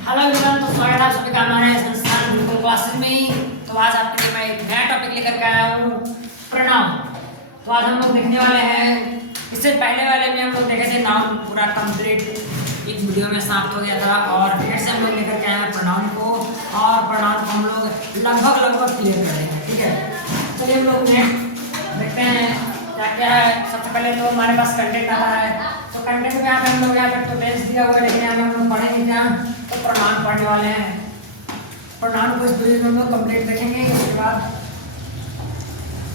Hello everyone, तो स्वागत है आप सभी का हमारे संस्थान गुरुकुल क्लासेस में। तो आज आपके लिए मैं एक नया टॉपिक लेकर के आया हूँ, प्रोनाउन। तो आज हम लोग देखने वाले हैं, इससे पहले वाले में हम लोग देखे थे नाउन पूरा कंप्लीट एक वीडियो में समाप्त हो गया था, और फिर से हम लोग लेकर के आए हैं प्रोनाउन को, और प्रोनाउन को हम लोग लगभग क्लियर करेंगे। ठीक है, चलिए हम लोग देखते हैं क्या क्या है। सबसे पहले तो हमारे पास कंटेंट आता है, तो कंटेंट में यहाँ पे हम लोग यहाँ पे तो टेंस दिया हुआ है, लेकिन यहाँ पे हम लोग पढ़ेंगे क्या, तो प्रोनाउन पढ़ने वाले हैं। प्रोनाउन को इस वीडियो में हम लोग कंप्लीट देखेंगे। उसके बाद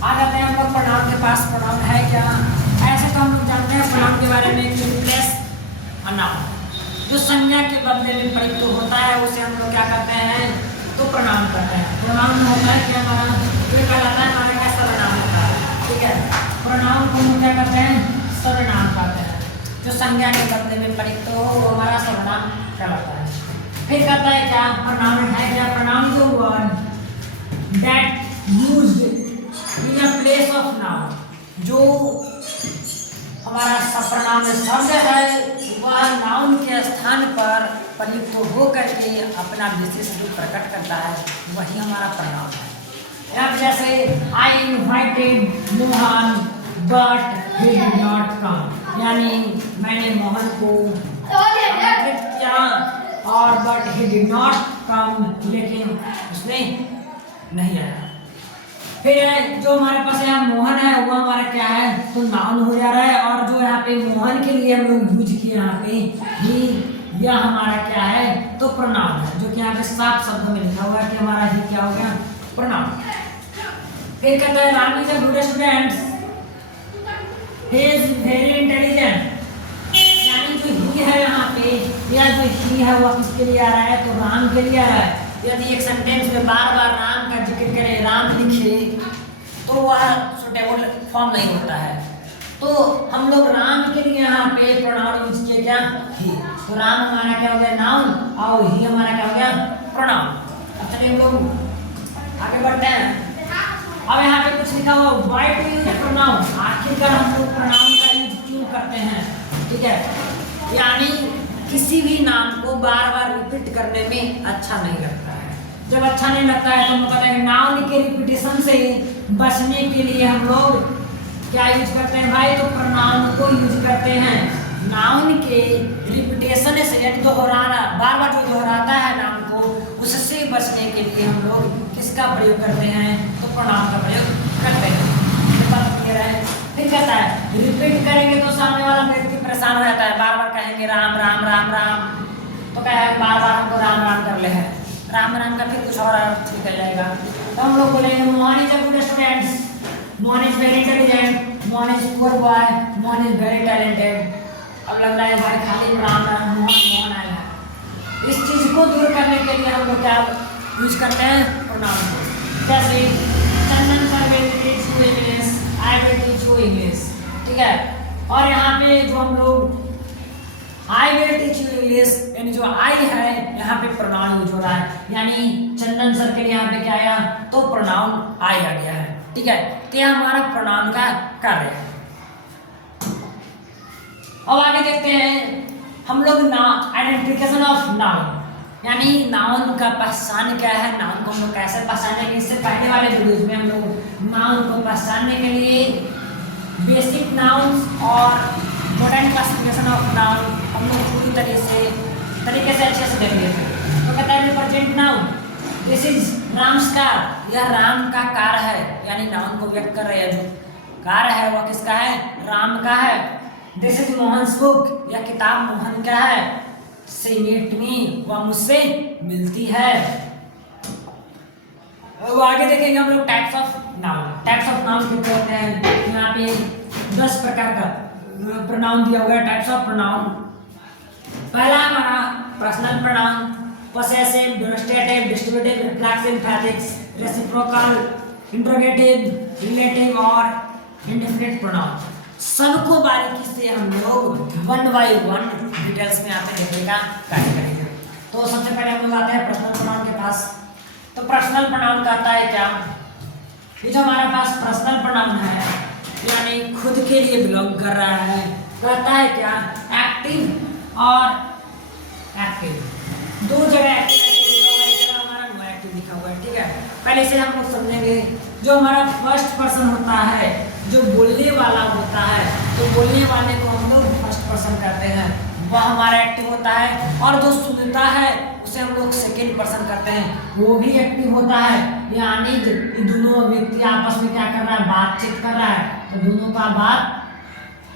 आ जाते हैं हम लोग प्रोनाउन के पास। प्रोनाउन है क्या? ऐसे तो हम लोग जानते हैं प्रोनाउन के बारे में कि प्लेस अ नाउन, जो संज्ञा के बदले में प्रयुक्त होता है उसे हम लोग क्या करते हैं, तो प्रोनाउन करते हैं। प्रोनाउन में होता है कि हमारा ये कहलाता है हमारे का सर्वनाम होता है। ठीक है, प्रोनाउन को हम क्या करते हैं, सर्वनाम कहते हैं। जो संज्ञा के बदले में प्रयुक्त हो वो हमारा सर्वनाम कहलाता है। फिर कहता है क्या, प्रोनाउन है क्या? Pronoun is a word that used in a place of noun, जो हमारा सर्वनाम शब्द है वह नाउन के स्थान पर प्रयुक्त हो करके अपना विशेष रूप प्रकट करता है, वही हमारा प्रोनाउन है। यहाँ पे जैसे आई invited Mohan but he did not come, यानी मैंने मोहन को आमंत्रित किया और but he did not come, लेकिन उसने नहीं आया। फिर जो हमारे पास यहाँ मोहन है वो हमारा क्या है, तो नाउन हो जा रहा है, और जो यहाँ पे मोहन के लिए हम लोग यूज किए यहाँ पे ही, यह हमारा क्या है, तो प्रोनाउन है, जो कि यहाँ पे साफ शब्द में लिखा हुआ है कि हमारा ही क्या हो गया, प्रोनाउन। फिर कहता है Ram is a good student, he is very intelligent, यानी जो ही है यहाँ पे, या जो ही है वो किसके लिए आ रहा है, तो राम के लिए आ रहा है। यदि एक सेंटेंस में बार बार राम का जिक्र करें, राम लिखे, तो वह सुटेबल फॉर्म नहीं होता है। तो हम लोग राम के लिए यहाँ पे प्रोनाउन यूज किए क्या, ही। तो राम हमारा क्या हो गया, नाउन, और ही हमारा क्या हो गया, प्रोनाउन। अब चलिए हम लोग आगे बढ़ते हैं। अब यहाँ पे कुछ लिखा हुआ, व्हाई डू यूज प्रोनाउन, आखिरकार हम लोग प्रोनाउन का यूज क्यों करते हैं। ठीक है, यानी किसी भी नाम को बार बार रिपीट करने में अच्छा नहीं लगता है। जब अच्छा नहीं लगता है तो हम कहते हैं नाउन के रिपीटेशन से बचने के लिए हम लोग क्या यूज करते हैं भाई, तो प्रोनाउन को यूज करते हैं। नाउन के रिपीटेशन से, यानी दोहराना, बार बार जो दोहराता है नाउन को, उससे बचने के लिए हम लोग किसका प्रयोग करते हैं, तो प्रोनाउन का प्रयोग करते हैं। फिर कहता है रिपीट करेंगे तो सामने वाला व्यक्ति परेशान हो जाता है, बार बार कहेंगे राम राम राम राम, तो कहे बार बार हमको राम राम कर ले है, राम राम का फिर कुछ और अर्थ निकल जाएगा। तो हम लोग बोलेंगे Mohan is a good student, Mohan is very intelligent, Mohan is poor boy, Mohan is very talented. अब लग रहा है भाई खाली राम राम मोहन मोहन आया है। इस चीज को दूर करने के लिए हम लोग क्या यूज करते हैं, प्रोनाउन को। जैसे Chandan sir will teach you English, I will teach you English. ठीक है, और यहाँ पे जो हम लोग I will teach you English, यानी जो आई है यहाँ पे प्रोनाउन यूज हो रहा है, यानी चंदन सर के लिए यहाँ पे क्या आया, तो प्रोनाउन आई आ गया है। ठीक है, तो यह हमारा प्रोनाउन का कार्य है। अब आगे देखते हैं हम लोग आइडेंटिफिकेशन ऑफ नाउन, यानी नाउन का पहचान क्या है, नाउन को हम लोग कैसे पहचानेंगे। इससे पहले वाले वीडियोज में हम लोग नाउन को पहचानने के लिए बेसिक नाउन्स और मॉडर्न क्लासिफिकेशन ऑफ नाउन हम लोग पूरी तरीके से अच्छे से देख लिए थे। तो कहता है represent noun, this is Ram's car, यह राम का कार है, यानी नाउन को व्यक्त कर रहे हैं। जो कार है वह किसका है, राम का है। दिस इज मोहन्स बुक, यह किताब मोहन का है। शी मीट मी, वह मुझसे मिलती है। अब आगे देखेंगे हम लोग types of noun. Types of noun कितने होते हैं, यहाँ पे 10 प्रकार का प्रोनाउन दिया हुआ है, टाइप्स ऑफ प्रोनाउन। पहला हमारा personal pronoun, possessive, demonstrative, distributive, reflexive, emphatics, reciprocal, interrogative, relative और इंडेफिनिट प्रोनाउन। सबको बारीकी से हम लोग 1 बाय 1 डिटेल्स में यहाँ पे देखने का कार्य करेंगे। तो सबसे पहले हम लोग आते हैं पर्सनल प्रोनाउन के पास। तो पर्सनल प्रोनाउन कहता है क्या, ये जो हमारे पास पर्सनल प्रोनाउन है, यानी खुद के लिए बिलोंग कर रहा है, कहता है क्या, एक्टिव और एक्टिव दो जगह पहले से हम लोग समझेंगे। जो हमारा फर्स्ट पर्सन होता है, जो बोलने वाला होता है, तो बोलने वाले को हम लोग फर्स्ट पर्सन कहते हैं, वह हमारा एक्टिव होता है। और जो सुनता है उसे हम लोग सेकेंड पर्सन कहते हैं, वो भी एक्टिव होता है। यानी ये दोनों व्यक्ति आपस में क्या कर रहा है, बातचीत कर रहा है, तो दोनों का बात,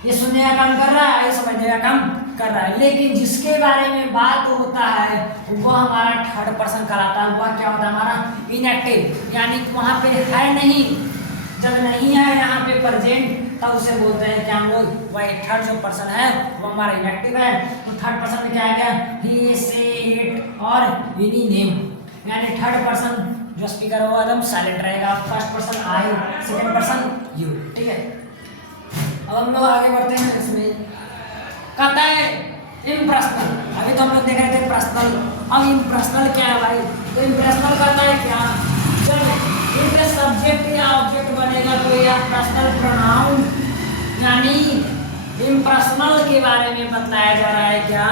ये सुनने का काम कर रहा है, ये समझने का काम कर रहा है। लेकिन जिसके बारे में बात होता है वो हमारा थर्ड पर्सन कहलाता है। वह क्या होता है, हमारा इनएक्टिव, यानी वहाँ पे है नहीं। जब नहीं है यहाँ पे प्रेजेंट, तब उसे बोलते हैं कि हम लोग वही थर्ड जो पर्सन है वो हमारा इनएक्टिव है। तो थर्ड पर्सन में क्या आएगा, ही से इट और एनी नेम, यानी थर्ड पर्सन जो स्पीकर होगा एकदम साइलेंट रहेगा। First person I, second person you, ठीक है। अब हम लोग आगे बढ़ते हैं। इसमें कहता है इम्पर्सनल। अभी तो हम लोग देख रहे थे पर्सनल, अब इम्पर्सनल क्या है भाई। तो इम्पर्सनल कहता है क्या, जब एक सब्जेक्ट या ऑब्जेक्ट बनेगा तो यह पर्सनल प्रोनाउन, यानी इम्पर्सनल के बारे में बताया जा रहा है क्या,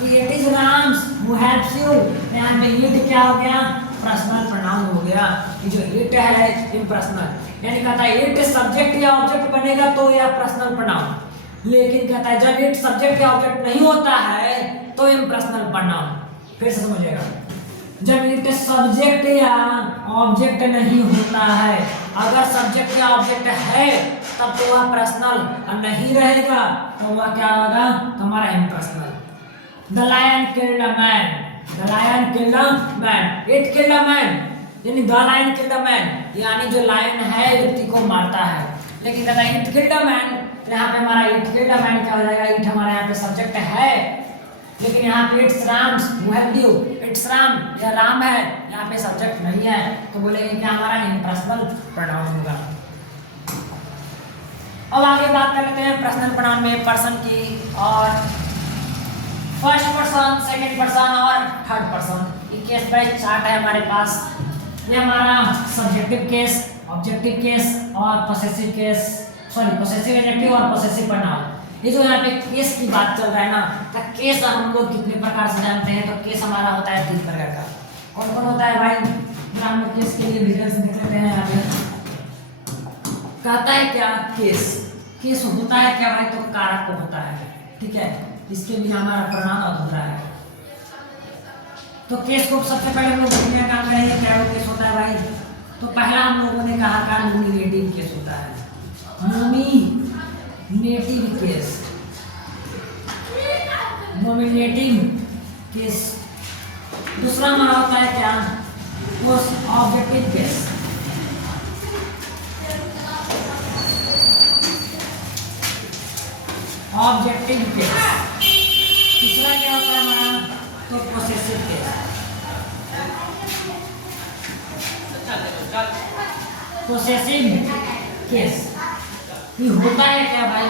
कि it is Ram's who helps you. यहाँ पे इट क्या हो गया, पर्सनल प्रोनाउन हो गया। ये जो इट है इम्पर्सनल, यानी कहता है इट सब्जेक्ट या ऑब्जेक्ट बनेगा तो यह पर्सनल प्रोनाउन। लेकिन कहता है जब इट सब्जेक्ट या ऑब्जेक्ट नहीं होता है तो इम्पर्सनल प्रोनाउन। फिर से समझिएगा, जब इट सब्जेक्ट या ऑब्जेक्ट नहीं होता है, अगर सब्जेक्ट या ऑब्जेक्ट है तब तो वह पर्सनल, और नहीं रहेगा तो वह क्या होगा, हमारा impersonal. The lion killed a man, the lion killed a man, it killed a man, यानी the lion killed a man, यानी जो लायन है व्यक्ति को मारता है। लेकिन कहता है इट किल्ड अ मैन, तो यहाँ पे हमारा इट किल्ड अ मैन क्या हो जाएगा, इट हमारे यहाँ पे सब्जेक्ट है, लेकिन यहाँ पे it's Ram's who helped you, it's Ram, यह राम है, यहाँ पे सब्जेक्ट नहीं है, तो बोलेंगे क्या, हमारा इम्पर्सनल प्रोनाउन होगा। अब आगे बात कर लेते हैं पर्सनल प्रोनाउन में पर्सन की, और फर्स्ट पर्सन, सेकंड पर्सन और थर्ड पर्सन। ये केस वाइज चार्ट है हमारे पास। ये हमारा सब्जेक्टिव केस, ऑब्जेक्टिव केस और possessive case, sorry possessive adjective और पोसेसिव प्रोनाउन। ये जो यहाँ पे केस की बात चल रहा है ना, तो केस हम लोग कितने प्रकार से जानते हैं, तो केस हमारा होता है 3 प्रकार का। कौन कौन होता है भाई, हम लोग केस के लिए डिटेल्स देख लेते हैं। यहाँ पे कहता है क्या, केस, केस होता है क्या भाई, तो कारक को होता है, ठीक है, इसके बिना हमारा प्रोनाउन अधूरा है। तो केस को सबसे पहले हम लोग देखने का काम करेंगे, क्या वो केस होता है भाई। तो पहला हम लोगों ने कहा का नोमिनेटिव केस होता है, नोमिनेटिव केस, नोमिनेटिव केस। दूसरा हमारा होता है क्या, ऑब्जेक्टिव केस, ऑब्जेक्टिव केस। तीसरा क्या होता है हमारा, तो पोसेसिव केस, पोसेसिव केस। ये होता है क्या भाई,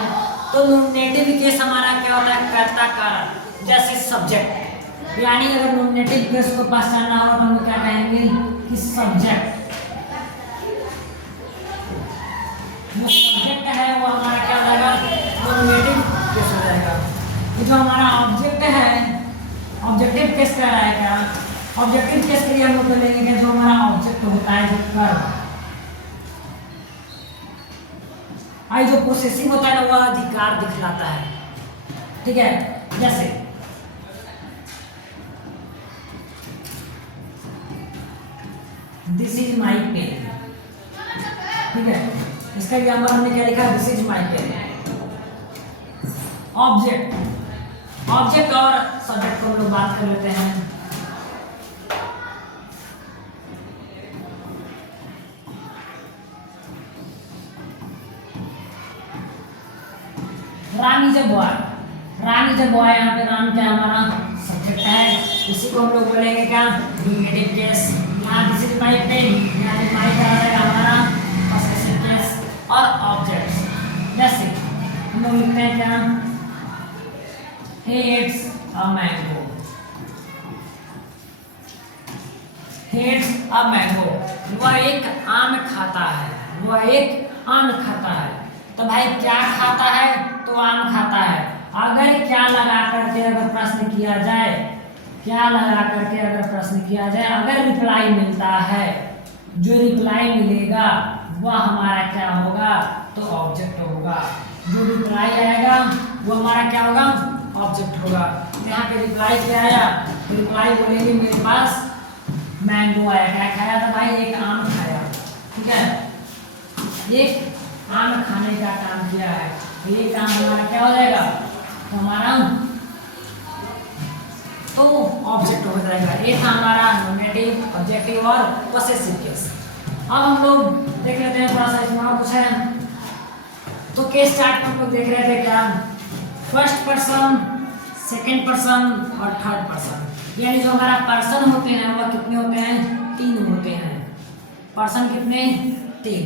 तो नोमिनेटिव केस हमारा क्या होता है, कर्ता कारक, जैसे सब्जेक्ट, यानी अगर नोमिनेटिव केस को पहचानना हो तो हम क्या कहेंगे कि सब्जेक्ट, जो सब्जेक्ट है वो हमारा क्या हो जाएगा, नोमिनेटिव केस हो जाएगा। ये जो हमारा ऑब्जेक्ट है, ऑब्जेक्टिव केस कह रहा है क्या, ऑब्जेक्टिव केस के लिए हम लोग बोलेंगे कि जो हमारा ऑब्जेक्ट होता है, जो कर्म, आई जो पोसेसिव होता है ना, वह अधिकार दिखलाता है, ठीक है। जैसे दिस इज माई पेन, ठीक है, इसका एग्जाम्पल हमने क्या लिखा, this is my pen. Object, object और सब्जेक्ट को हम लोग बात कर लेते हैं। Ram is a boy, Ram is a boy, यहाँ पे राम क्या हमारा सब्जेक्ट है, इसी को हम लोग बोलेंगे क्या, नोमिनेटिव केस। यहाँ दिस इज माई पेन, यहाँ पे माई क्या रहेगा हमारा पोसेसिव केस। और ऑब्जेक्ट्स, जैसे हम लोग लिखते हैं क्या, he eats a mango, he eats a mango, वह एक आम खाता है, वह एक आम खाता है। तो भाई क्या खाता है, तो आम खाता है। अगर क्या लगा करके अगर प्रश्न किया जाए, क्या लगा करके अगर प्रश्न किया जाए, अगर रिप्लाई मिलता है जो रिप्लाई मिलेगा वह हमारा क्या होगा, तो ऑब्जेक्ट होगा। जो रिप्लाई आएगा वो हमारा क्या होगा, ऑब्जेक्ट होगा। यहाँ पे रिप्लाई क्या आया, रिप्लाई बोलेंगे मेरे पास मैंगो आया। क्या खाया था भाई, एक आम खाया, ठीक है, एक आम खाने का काम किया है। ये काम हमारा क्या हो जाएगा, तो हमारा तो ऑब्जेक्ट हो जाएगा। ये था हमारा नॉमिनेटिव, ऑब्जेक्टिव और पॉसेसिव केस। अब हम लोग देख लेते हैं थोड़ा सा इसमें और कुछ है। तो केस चार्ट में हम लोग देख रहे थे क्या, फर्स्ट पर्सन, सेकंड पर्सन और थर्ड पर्सन। यानी जो हमारा पर्सन होते हैं वह कितने होते हैं, 3 होते हैं। पर्सन कितने, 3।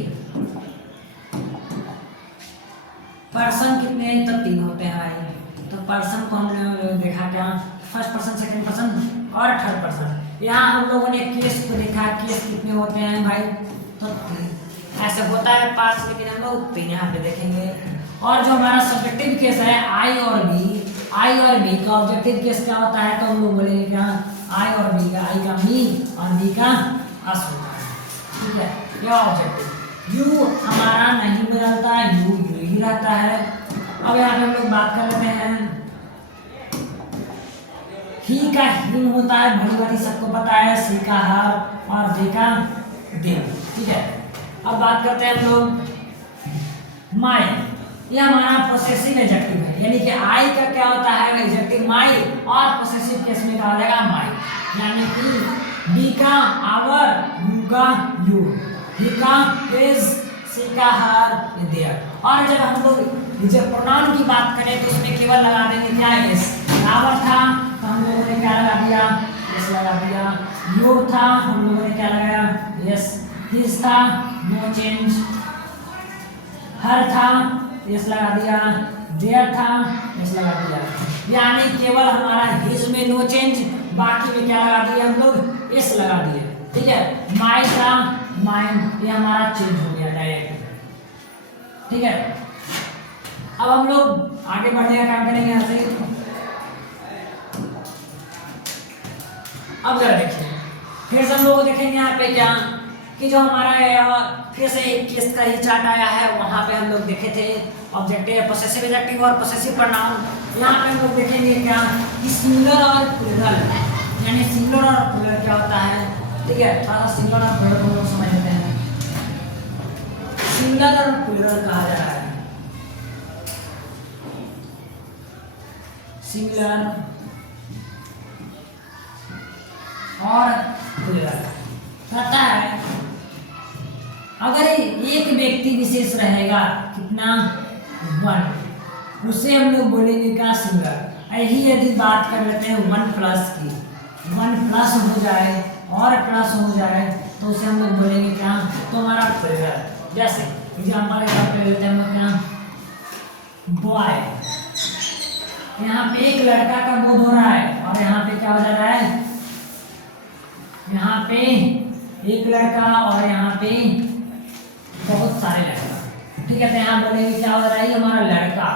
पर्सन कितने, तो 3 होते हैं भाई। तो पर्सन को हमने देखा क्या, फर्स्ट पर्सन, सेकंड पर्सन और थर्ड पर्सन। यहाँ हम लोगों ने केस को देखा, केस कितने होते हैं भाई, तो 3। ऐसे होता है पांच, लेकिन हम लोग 3 यहाँ पे देखेंगे। और जो हमारा सब्जेक्टिव केस है आई और बी, आई और बी का ऑब्जेक्टिव केस क्या होता है, तो हम लोग बोलेंगे क्या, आई और बी का, आई का मी और बी का अस होता है, ठीक है, यह ऑब्जेक्टिव। यू हमारा नहीं बदलता, यू ही रहता है। अब यहाँ पे हम लोग बात कर लेते हैं, ही का हिम होता है, भली भांति सबको पता है, सी का हर और दे का दिन, ठीक है। अब बात करते हैं हम लोग माई, यह हमारा पोसेसिव एडजेक्टिव है, यानी कि आई का क्या होता है, एडजेक्टिव माई, और पोसेसिव केस में क्या हो जाएगा माई। यानी कि बी का आवर, यू का यू, ही का हिज, सी का हर, देयर। और जब हम लोग जब प्रोनाउन की बात करें तो उसमें केवल लगा देंगे क्या, यस। आवर था तो हम लोगों ने क्या लगा दिया, यस लगा दिया। योर था हम लोगों ने क्या लगाया, यस। हिज था, नो चेंज। हर था, यस लगा दिया। देयर था, यस लगा दिया। यानी केवल हमारा हिज में नो चेंज, बाकी में क्या लगा दिया हम लोग, यस लगा दिए, ठीक है। माई था, माइंड, ये हमारा चेंज हो गया डायरेक्ट, ठीक है। अब हम लोग आगे बढ़ने का काम करेंगे यहाँ से। अब जरा देखिए, फिर से हम लोग देखेंगे यहाँ पे क्या, कि जो हमारा फिर से एक केस का ही चार्ट आया है, वहाँ पे हम लोग देखे थे ऑब्जेक्टिव, पोसेसिव एडजेक्टिव और पोसेसिव प्रोनाउन। यहाँ पे हम लोग देखेंगे क्या, कि सिंगुलर और प्लूरल, यानी सिंगुलर और प्लूरल क्या होता है, ठीक है। थोड़ा सिंगुलर और प्लूरल को लोग समझ लेते हैं। सिंगुलर और प्लूरल कहा जा रहा है, सिंगुलर और प्लूरल कहता है अगर एक व्यक्ति विशेष रहेगा कितना, 1, उसे हम लोग बोलेंगे क्या, सिंगुलर। यही यदि बात कर लेते हैं 1 प्लस की, 1 प्लस हो जाए और प्लस हो जाए तो उसे हम लोग बोलेंगे क्या, तो हमारा प्लूरल। जैसे एग्जाम्पल पे लेते हैं हम क्या, बॉय, यहाँ पे एक लड़का का बोध हो रहा है और यहाँ पे क्या हो जा रहा है, यहाँ पे एक लड़का और यहाँ पे बहुत सारे लड़का, ठीक है। तो यहाँ बोलेंगे क्या हो रहा है, ये हमारा लड़का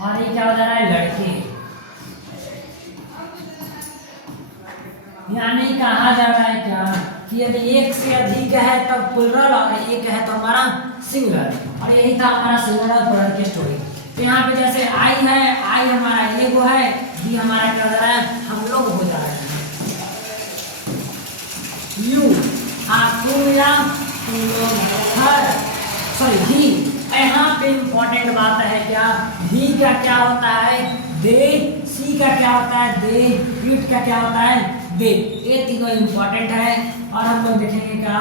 और ये क्या हो जा रहा है, लड़के। यानी कहा जा रहा है क्या, कि यदि एक से अधिक है तब प्लूरल और एक है तो हमारा सिंगुलर। और यही था हमारा सिंगुलर और प्लूरल की स्टोरी। तो यहाँ पे जैसे आई है, आई हमारा एक है, बी हमारा क्या हो जा रहा है, हम लोग हो जा रहे हैं। यू, हाँ तुम या तुम लोग, हर, सॉरी ही। यहाँ पे इम्पोर्टेंट बात है क्या, ही का क्या होता है, दे, सी का क्या होता है, दे, इट का क्या होता है, दे। ये तीनों इम्पोर्टेंट है। और हम लोग देखेंगे क्या,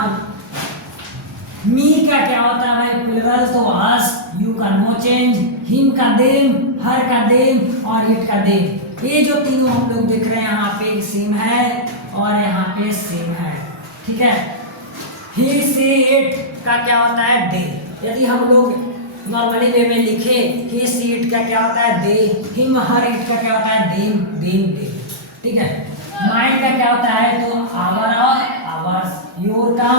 मी का क्या होता है भाई, प्लूरल, तो अस, यू का नो चेंज, हिम का देम, हर का देम और इट का देम। ये जो तीनों हम लोग देख रहे हैं यहाँ पे सेम है और यहाँ पे सेम है, ठीक है। ही से इट का क्या होता है, दे। यदि हम लोग नॉर्मली वे में लिखे, ही से इट का क्या होता है, दे। हिम हर इट का क्या होता है, देम, देम, दे, ठीक है। माइंड का क्या होता है, तो आवर और आवर्स। योर का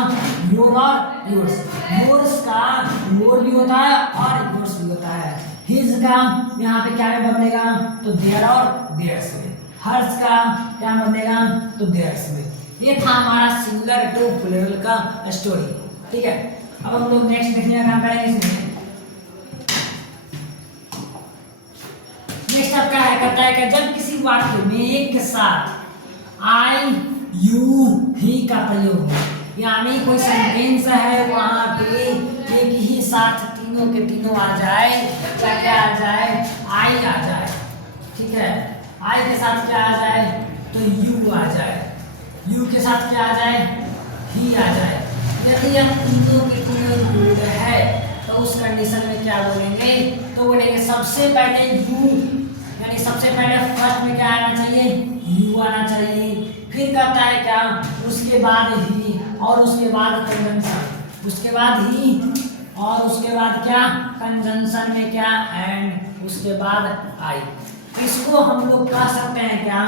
योर और योर्स। योर्स का योर भी होता है और योर्स भी होता है। हिज का यहाँ पे क्या में बदलेगा, तो देयर और देयर्स में। हर्स का क्या बदलेगा, तो देयर्स में। ये था हमारा सिंगुलर टू प्लूरल का स्टोरी। ठीक है, अब हम लोग नेक्स्ट देखने का काम करेंगे इसमें। नेक्स्ट अब क्या है, कहता है कि जब किसी वाक्य में एक के साथ आई यू ही का प्रयोग, यानी कोई सेंटेंस है वहां पे एक ही साथ तीनों के तीनों आ जाए, क्या आ जाए, आई आ जाए। ठीक है, आई के साथ क्या आ जाए, तो यू आ जाए, यू के साथ क्या आ जाए, ही आ जाए। यदि हम तीनों के तीनों जुड़ है तो उस कंडीशन में क्या बोलेंगे, तो बोलेंगे सबसे पहले यू, यानी सबसे पहले फर्स्ट में क्या आना चाहिए, यू आना चाहिए। फिर कहता है क्या, उसके बाद ही, और उसके बाद कंजंक्शन, उसके बाद ही और उसके बाद क्या, कंजंक्शन में क्या, एंड उसके बाद आई। इसको हम लोग कह सकते हैं क्या,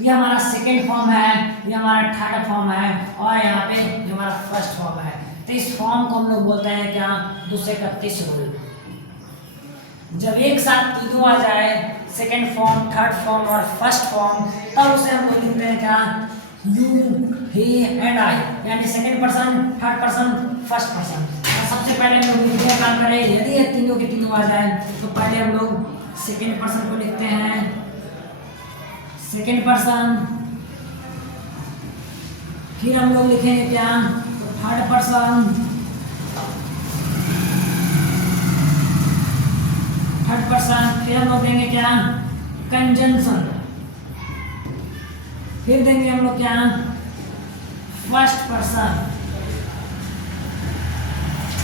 ये हमारा सेकेंड फॉर्म है, ये हमारा थर्ड फॉर्म है, और यहाँ पे ये हमारा फर्स्ट फॉर्म है। तो इस फॉर्म को हम लोग बोलते हैं क्या, 231 रूल। जब एक साथ तीनों आ जाए, सेकेंड फॉर्म, थर्ड फॉर्म और फर्स्ट फॉर्म, तब उसे हम लोग लिखते हैं क्या, यू ही एंड आई, यानी second person, third person, first person. सबसे पहले हम लोग लिखने का काम करें, यदि ये तीनों के तीनों आ जाए तो पहले हम लोग सेकेंड पर्सन को लिखते हैं, सेकेंड पर्सन। फिर हम लोग लिखेंगे क्या, थर्ड पर्सन, थर्ड पर्सन। फिर हम लोग देंगे क्या, कंजंक्शन। फिर देंगे हम लोग क्या, फर्स्ट पर्सन।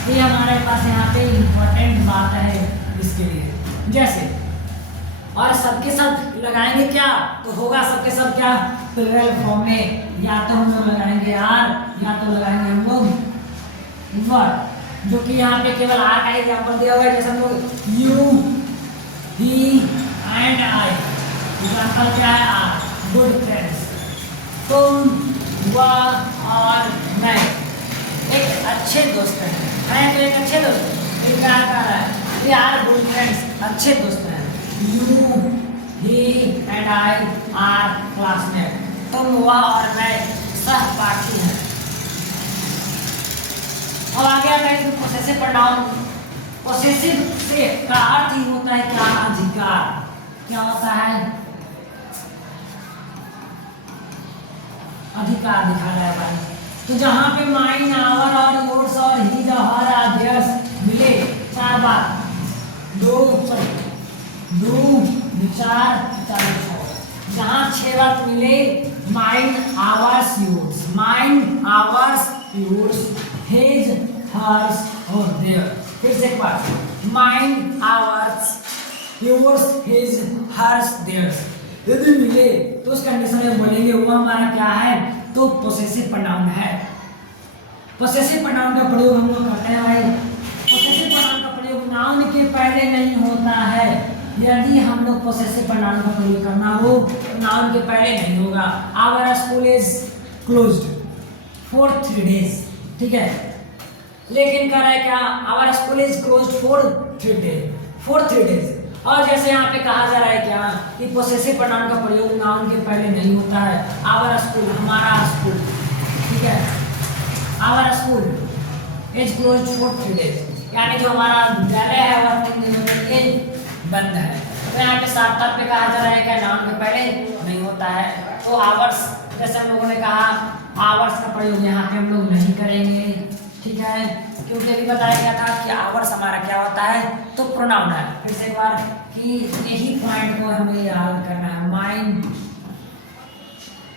ये हमारे पास यहाँ पे इम्पोर्टेंट बात है इसके लिए, जैसे और सबके सब लगाएंगे क्या, तो होगा सबके सब क्या, प्लूरल फॉर्म में। या तो हम लोग लगाएंगे आर, या तो लगाएंगे हम लोग वर, जो कि यहाँ पे केवल आर का एग्जाम्पल दिया हुआ है। जैसे हम लोग you he and I, example क्या है, आर। गुड फ्रेंड्स, तुम, वह और मैं एक अच्छे दोस्त हैं। मैं तो एक अच्छे दोस्त, एक क्या कह रहा है, वी आर गुड फ्रेंड्स, अच्छे दोस्त हैं। You he and I R classmate, तुम, वह और मैं सहपाठी हैं। और आगे आता है पोसेसिव प्रोनाउन। पोसेसिव से का अर्थ ही होता है क्या, अधिकार। क्या होता है, अधिकार दिखा रहा है भाई। तो जहाँ पे माइन, आवर और योर्स और हिज और हर और देयर्स मिले, चार बार, दो, चार, जहाँ 6 बार मिले, mine, ours, yours, mine, ours, yours, his, hers और देयर। फिर से एक बार, mine, ours, yours, his, hers, theirs यदि मिले तो उस कंडीशन में बोलेंगे वो हमारा क्या है, तो पोसेसिव प्रोनाउन है। पोसेसिव प्रोनाउन का प्रयोग हम लोग करते हैं भाई। पोसेसिव प्रोनाउन का प्रयोग नाउन के पहले नहीं होता है। यदि हम लोग पोसेसिव प्रोनाउन का प्रयोग करना हो तो नाउन के पहले नहीं होगा। Our school is closed for 3 days, ठीक है। लेकिन कह रहा है क्या, our school is closed for 3 days। और जैसे यहाँ पे कहा जा रहा है क्या कि पोसेसिव प्रोनाउन का प्रयोग नाउन के पहले नहीं होता है। आवर स्कूल, हमारा स्कूल, ठीक है। Our school is closed for 3 days, यानी जो हमारा विद्यालय है वह 3 दिनों के लिए बंद है। तो यहाँ पे साफ तौर पे कहा जा रहा है क्या नाउन के पहले नहीं होता है। तो आवर्स, जैसे हम लोगों ने कहा आवर्स का प्रयोग यहाँ पे हम लोग नहीं करेंगे, ठीक है, क्योंकि अभी बताया गया था कि आवर्स हमारा क्या होता है, तो प्रोनाउन है। फिर से एक बार कि यही पॉइंट को हमें याद करना है। Mind,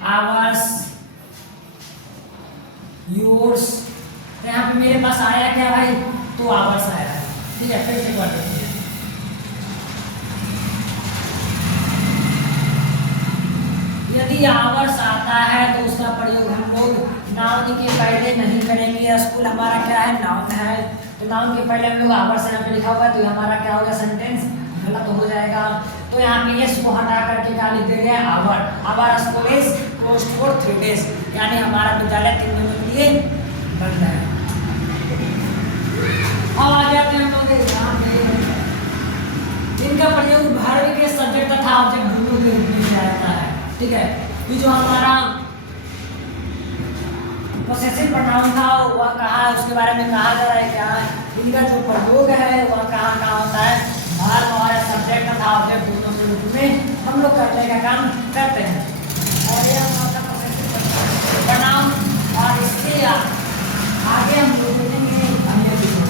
hours, yours. तो यहाँ पे मेरे पास आया क्या भाई, तो आवर्स आया है, ठीक है। फिर से एक बार देखिए, यदि आवर्स आता है तो उसका प्रयोग हम लोग नाउन के पहले नहीं करेंगे। स्कूल हमारा क्या है, नाउन है, तो नाउन के पहले हम लोग आवर्स यहाँ पे लिखा होगा तो हमारा क्या होगा, सेंटेंस गलत हो जाएगा। तो यहाँ पे यस को हटा करके क्या लिख देंगे, our. Our school is closed for 3 days, यानी हमारा विद्यालय 3 दिनों के लिए बंद है। अब आ जाते हैं हम लोग यहाँ पे, इनका प्रयोग वर्ब के सब्जेक्ट तथा ऑब्जेक्ट दोनों के रूप में किया जाता है, ठीक है। ये जो हमारा पोसेसिव प्रोनाउन था वह कहाँ, उसके बारे में कहा जा रहा है क्या, इनका जो प्रयोग है वह कहाँ कहाँ होता है, भाग और सब्जेक्ट तथा ऑब्जेक्ट दोनों के रूप में हम लोग करने का काम करते हैं। और ये हमारा पोसेसिव प्रोनाउन, और इसके आगे हम लोग देखेंगे अगले एपिसोड।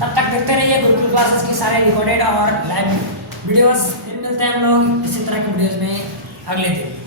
तब तक देखते रहिए गुरुकुल क्लासेस की सारे रिकॉर्डेड और लाइव वीडियोस। फिर मिलते हैं हम लोग इसी तरह के वीडियोस में अगले दिन।